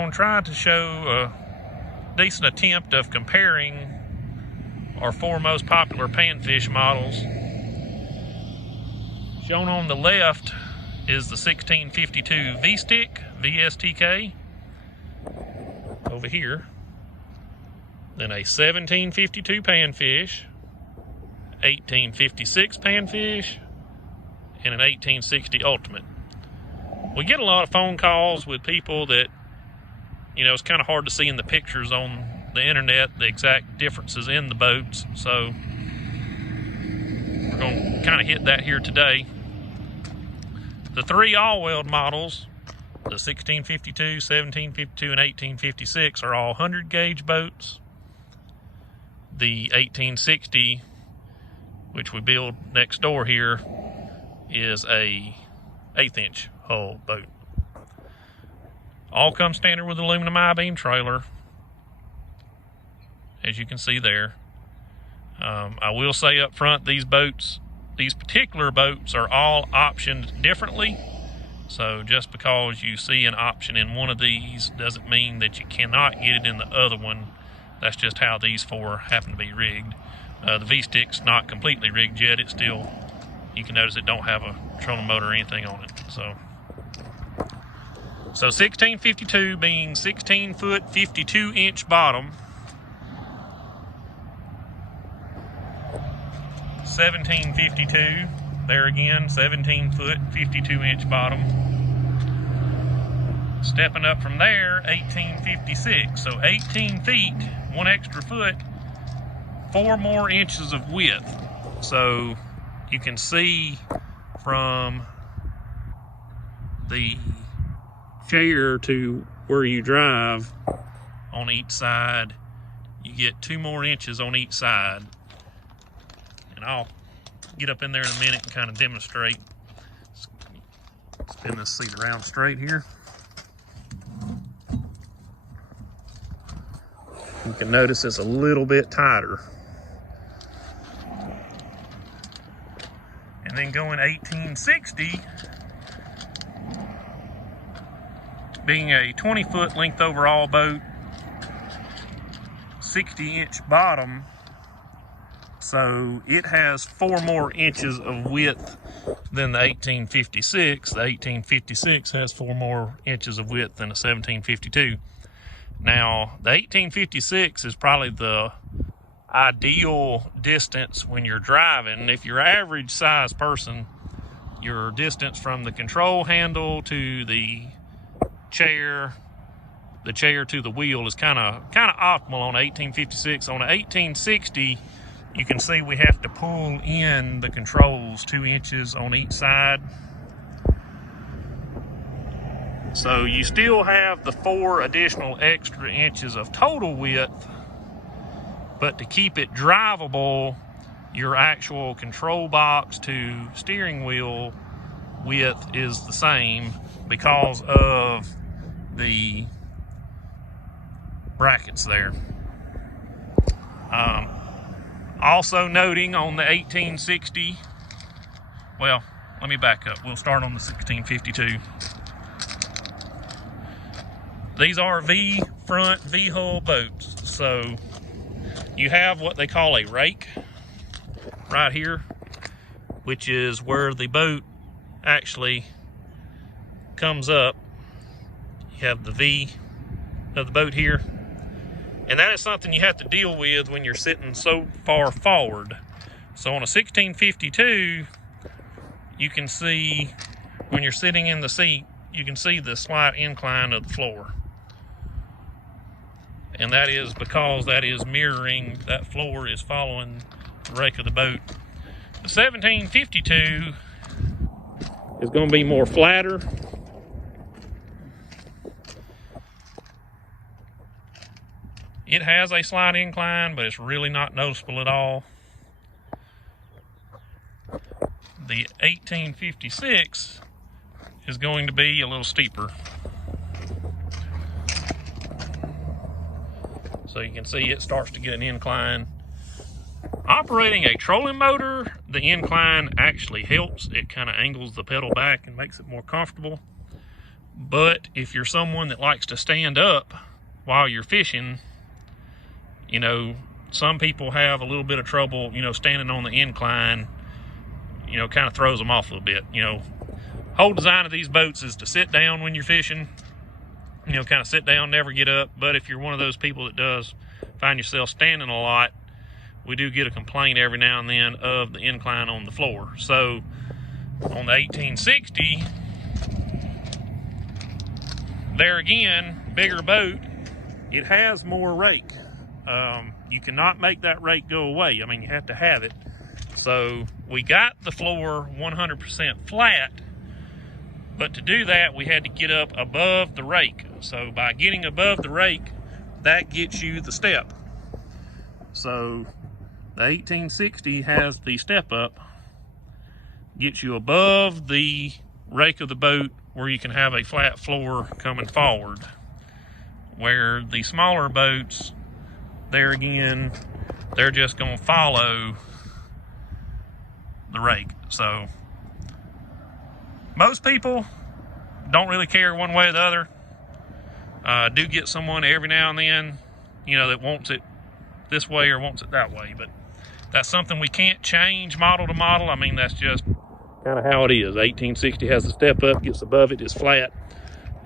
going to try to show a decent attempt of comparing our four most popular panfish models. Shown on the left is the 1652 V-Stick, VSTK, over here. Then a 1752 panfish, 1856 panfish, and an 1860 Ultimate. We get a lot of phone calls with people that, you know, it's kind of hard to see in the pictures on the internet the exact differences in the boats, so we're going to kind of hit that here today. The three Alweld models, the 1652, 1752, and 1856, are all 100 gauge boats. The 1860, which we build next door here, is a 1/8 inch hull boat. All come standard with aluminum I-beam trailer, as you can see there. I will say up front, these particular boats are all optioned differently. So just because you see an option in one of these doesn't mean that you cannot get it in the other one. That's just how these four happen to be rigged. The V-Stick's not completely rigged yet. It's still, you can notice it don't have a trolling motor or anything on it. So 1652 being 16 foot 52 inch bottom, 1752, there again, 17 foot 52 inch bottom. Stepping up from there, 1856, so 18 feet, 1 extra foot, 4 more inches of width. So you can see from the chair to where you drive on each side, you get 2 more inches on each side. And I'll get up in there in a minute and kind of demonstrate. Spin this seat around straight here. You can notice it's a little bit tighter. And then going 1860, being a 20 foot length overall boat, 60 inch bottom, so it has 4 more inches of width than the 1856. The 1856 has 4 more inches of width than the 1752. Now, the 1856 is probably the ideal distance when you're driving. If you're average size person, your distance from the control handle to the chair to the wheel is kind of optimal on 1856. On 1860, you can see we have to pull in the controls 2 inches on each side. So you still have the 4 additional extra inches of total width, but to keep it drivable, your actual control box to steering wheel width is the same because of the brackets there. Also noting on the 1860, well, let me back up. We'll start on the 1652. These are V-front, V-hull boats. So you have what they call a rake right here, which is where the boat actually comes up. You have the V of the boat here. And that is something you have to deal with when you're sitting so far forward. So on a 1652, you can see when you're sitting in the seat, you can see the slight incline of the floor. And that is because that is mirroring, that floor is following the rake of the boat. The 1752 is going to be more flatter. It has a slight incline, but it's really not noticeable at all. The 1856 is going to be a little steeper. So you can see it starts to get an incline. Operating a trolling motor, the incline actually helps. It kind of angles the pedal back and makes it more comfortable. But if you're someone that likes to stand up while you're fishing, you know, some people have a little bit of trouble, you know, standing on the incline, you know, kind of throws them off a little bit. You know, whole design of these boats is to sit down when you're fishing, you know, kind of sit down, never get up. But if you're one of those people that does find yourself standing a lot, we do get a complaint every now and then of the incline on the floor. So on the 1860, there again, bigger boat, it has more rake. You cannot make that rake go away. I mean, you have to have it. So we got the floor 100% flat, but to do that, we had to get up above the rake. So by getting above the rake, that gets you the step. So the 1860 has the step up, gets you above the rake of the boat where you can have a flat floor coming forward. Where the smaller boats, there again, they're just gonna follow the rake. So most people don't really care one way or the other. Do get someone every now and then, you know, that wants it this way or wants it that way, but that's something we can't change model to model. I mean, that's just kind of how it is. 1860 has the step up, gets above it, it's flat.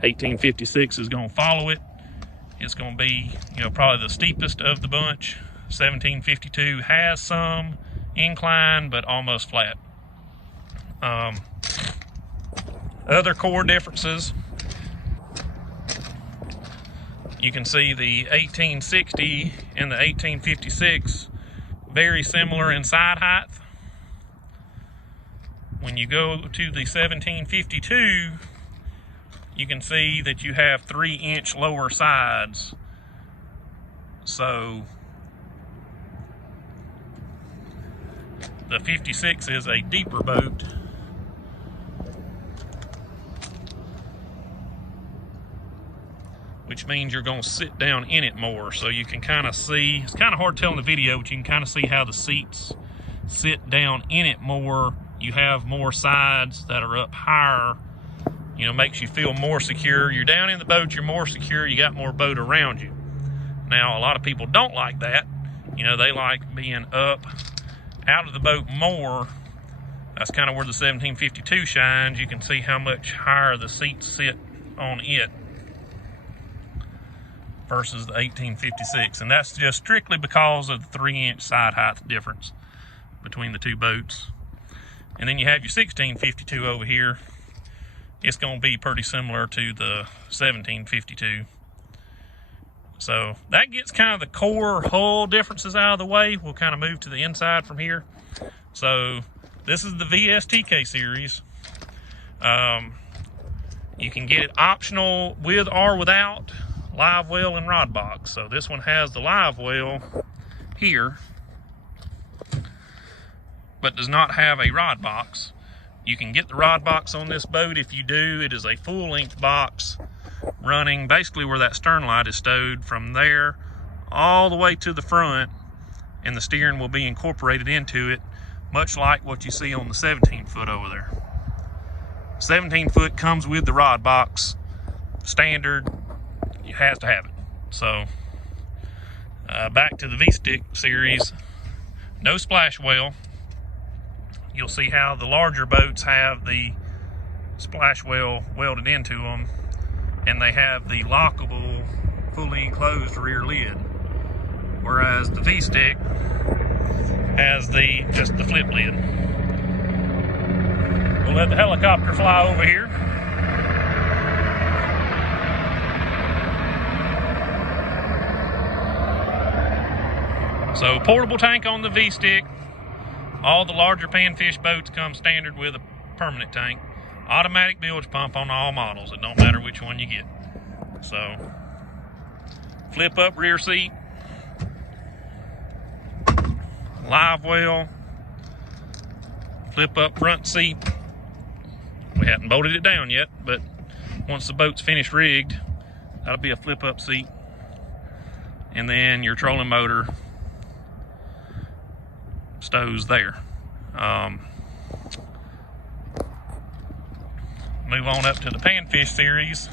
1856 is gonna follow it. It's gonna be, you know, probably the steepest of the bunch. 1752 has some incline, but almost flat. Other core differences, you can see the 1860 and the 1856 very similar in side height. When you go to the 1752, you can see that you have 3-inch lower sides. So the 56 is a deeper boat. Which means you're gonna sit down in it more. So you can kind of see, it's kind of hard to tell in the video, but you can kind of see how the seats sit down in it more. You have more sides that are up higher, you know, makes you feel more secure. You're down in the boat, you're more secure, you got more boat around you. Now, a lot of people don't like that. You know, they like being up out of the boat more. That's kind of where the 1752 shines. You can see how much higher the seats sit on it versus the 1856. And that's just strictly because of the 3-inch side height difference between the two boats. And then you have your 1652 over here. It's going to be pretty similar to the 1752. So that gets kind of the core hull differences out of the way. We'll kind of move to the inside from here. So this is the VSTK series. You can get it optional with or without live well and rod box. So this one has the live well here, but does not have a rod box. You can get the rod box on this boat. If you do, it is a full-length box running basically where that stern light is stowed, from there all the way to the front, and the steering will be incorporated into it, much like what you see on the 17-foot over there. 17-foot comes with the rod box, standard. It has to have it. So back to the V-Stick series, no splash well. You'll see how the larger boats have the splash well welded into them, and they have the lockable, fully enclosed rear lid, whereas the V-Stick has just the flip lid. We'll let the helicopter fly over here. So portable tank on the V-Stick. All the larger Panfish boats come standard with a permanent tank. Automatic bilge pump on all models. It don't matter which one you get. So flip up rear seat, live well, flip up front seat. We haven't bolted it down yet, but once the boat's finished rigged, that'll be a flip up seat. And then your trolling motor stows there. Move on up to the Panfish series.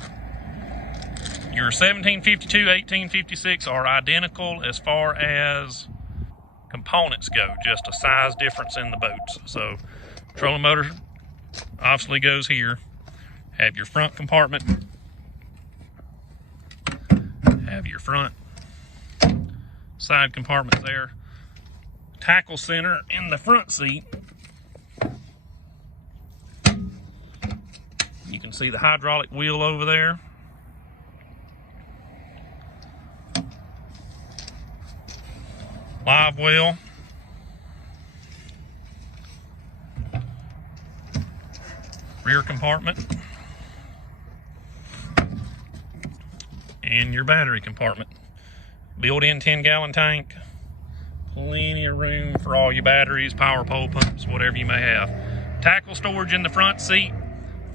Your 1752, 1856 are identical as far as components go, just a size difference in the boats. So trolling motor obviously goes here. Have your front compartment, have your front side compartments there. Tackle center in the front seat. You can see the hydraulic wheel over there. Live well. Rear compartment. And your battery compartment. Built-in 10-gallon tank. Plenty of room for all your batteries, power pole pumps, whatever you may have. Tackle storage in the front seat.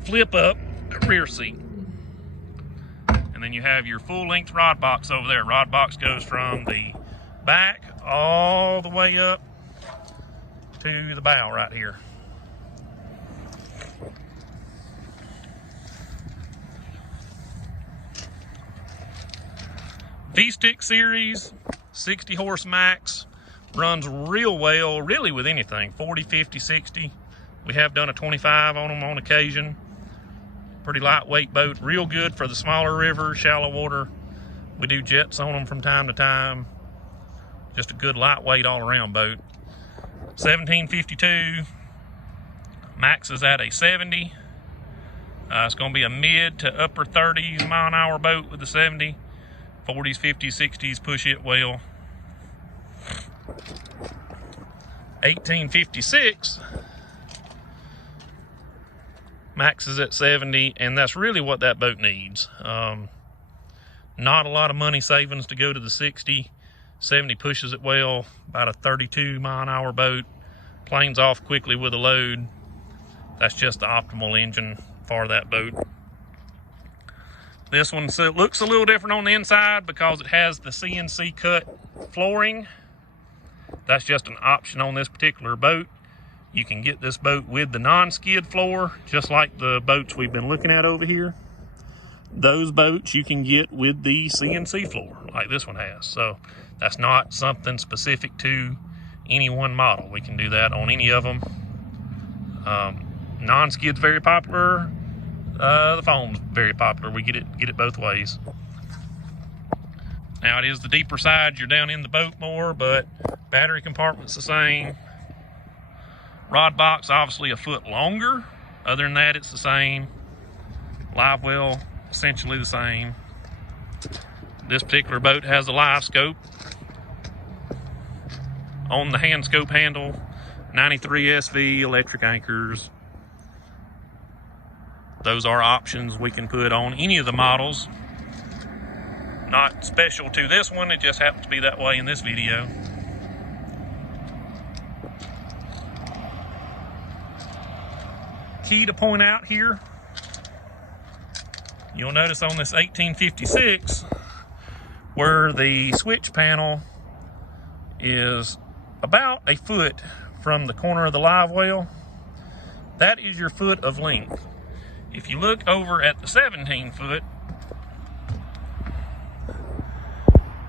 Flip up the rear seat. And then you have your full-length rod box over there. Rod box goes from the back all the way up to the bow right here. V-Stick series, 60 horse max, runs real well, really with anything, 40, 50, 60. We have done a 25 on them on occasion. Pretty lightweight boat, real good for the smaller rivers, shallow water. We do jets on them from time to time. Just a good lightweight all around boat. 1752, max is at a 70. It's gonna be a mid to upper 30s mile an hour boat with the 70. 40s, 50s, 60s, push it well. 1856, max is at 70, and that's really what that boat needs. Not a lot of money savings to go to the 60. 70 pushes it well, about a 32 mile an hour boat. Planes off quickly with a load. That's just the optimal engine for that boat. This one looks a little different on the inside because it has the CNC cut flooring. That's just an option on this particular boat. You can get this boat with the non-skid floor, just like the boats we've been looking at over here. Those boats you can get with the CNC floor, like this one has. So that's not something specific to any one model. We can do that on any of them. Non-skid's very popular. The foam's very popular. We get it both ways. Now it is the deeper side. You're down in the boat more, but battery compartment's the same. Rod box obviously a foot longer. Other than that, it's the same. Live well, essentially the same. This particular boat has a live scope on the hand scope handle. 93 SV electric anchors. Those are options we can put on any of the models. Not special to this one, it just happens to be that way in this video. Key to point out here, you'll notice on this 1856 where the switch panel is about a foot from the corner of the live well, that is your foot of length. If you look over at the 17 foot,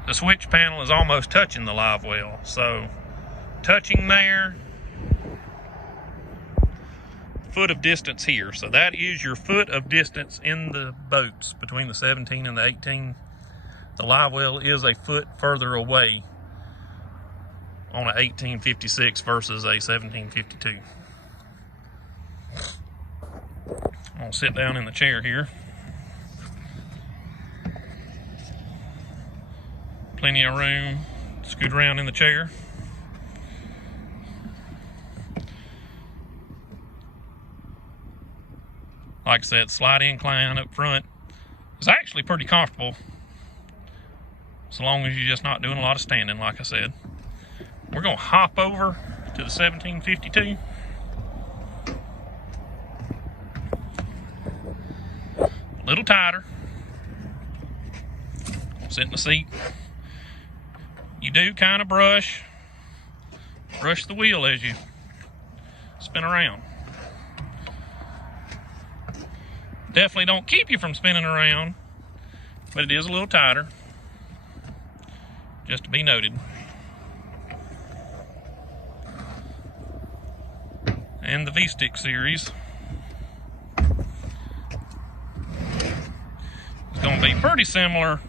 the switch panel is almost touching the live well. So touching there, foot of distance here. So that is your foot of distance in the boats between the 17 and the 18. The live well is a foot further away on an 1856 versus a 1752. I'm gonna sit down in the chair here. Plenty of room, scoot around in the chair. Like I said, slight incline up front. It's actually pretty comfortable, so long as you're just not doing a lot of standing, like I said. We're gonna hop over to the 1752. A little tighter. Sit in the seat. You do kind of brush the wheel as you spin around. Definitely don't keep you from spinning around, but it is a little tighter, just to be noted. And the V-Stick series is going to be pretty similar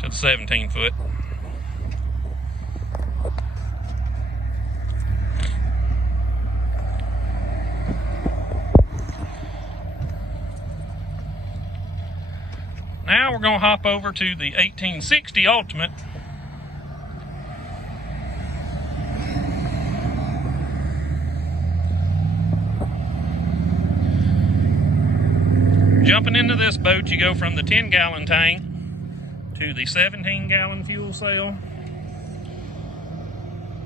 to the 17 foot. Now we're going to hop over to the 1860 Ultimate. Jumping into this boat, you go from the 10-gallon tank to the 17-gallon fuel cell.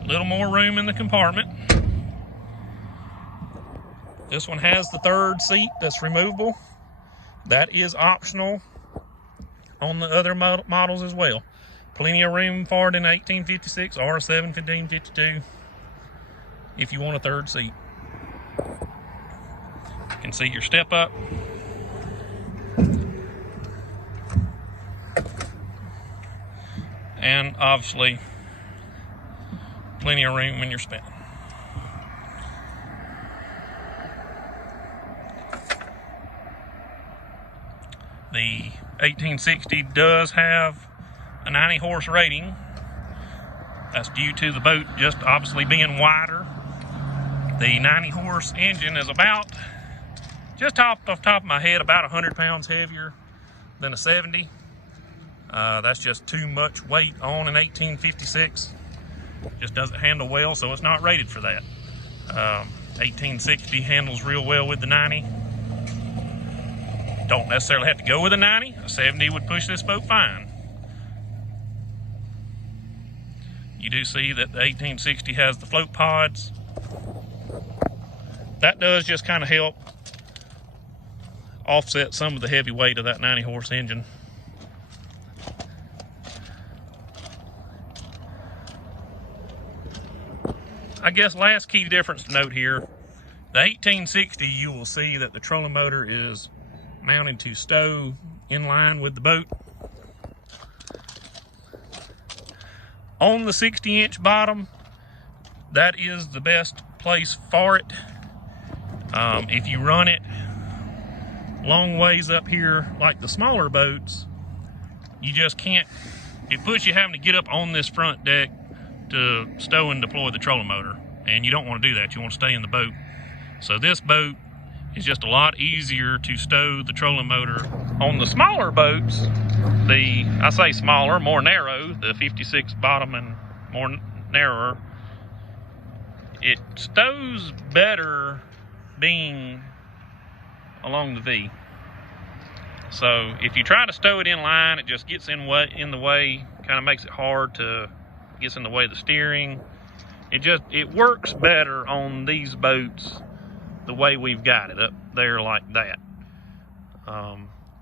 A little more room in the compartment. This one has the third seat that's removable. That is optional on the other models as well. Plenty of room for it in 1856 or 1752 if you want a third seat. You can see your step up. And obviously plenty of room when you're spinning. The 1860 does have a 90 horse rating. That's due to the boat just obviously being wider. The 90 horse engine is about, just off the top of my head, about 100 pounds heavier than a 70. That's just too much weight on an 1856. Just doesn't handle well, so it's not rated for that. 1860 handles real well with the 90. Don't necessarily have to go with a 90. A 70 would push this boat fine. You do see that the 1860 has the float pods. That does just kind of help offset some of the heavy weight of that 90 horse engine. I guess last key difference to note here, the 1860, you will see that the trolling motor is mounted to stow in line with the boat. On the 60-inch bottom, that is the best place for it. If you run it long ways up here like the smaller boats, you just can't, it puts you having to get up on this front deck to stow and deploy the trolling motor, and you don't want to do that. You want to stay in the boat. So this boat is just a lot easier to stow the trolling motor. On the smaller boats, I say smaller, more narrow, the 56 bottom and more narrower, it stows better being along the V. So if you try to stow it in line, it just gets in the way, kind of makes it hard to, gets in the way of the steering. It works better on these boats the way we've got it up there like that.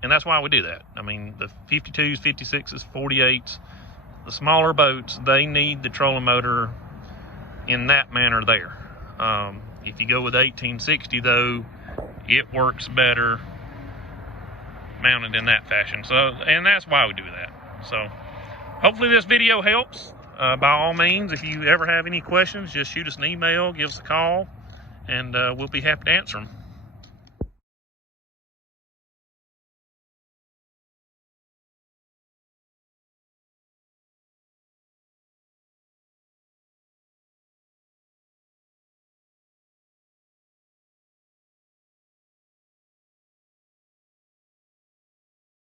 And that's why we do that. I mean, the 52s, 56s, 48s, the smaller boats, they need the trolling motor in that manner there. If you go with 1860 though, it works better mounted in that fashion. So, and that's why we do that. So hopefully this video helps. By all means, if you ever have any questions, just shoot us an email, give us a call, and we'll be happy to answer them.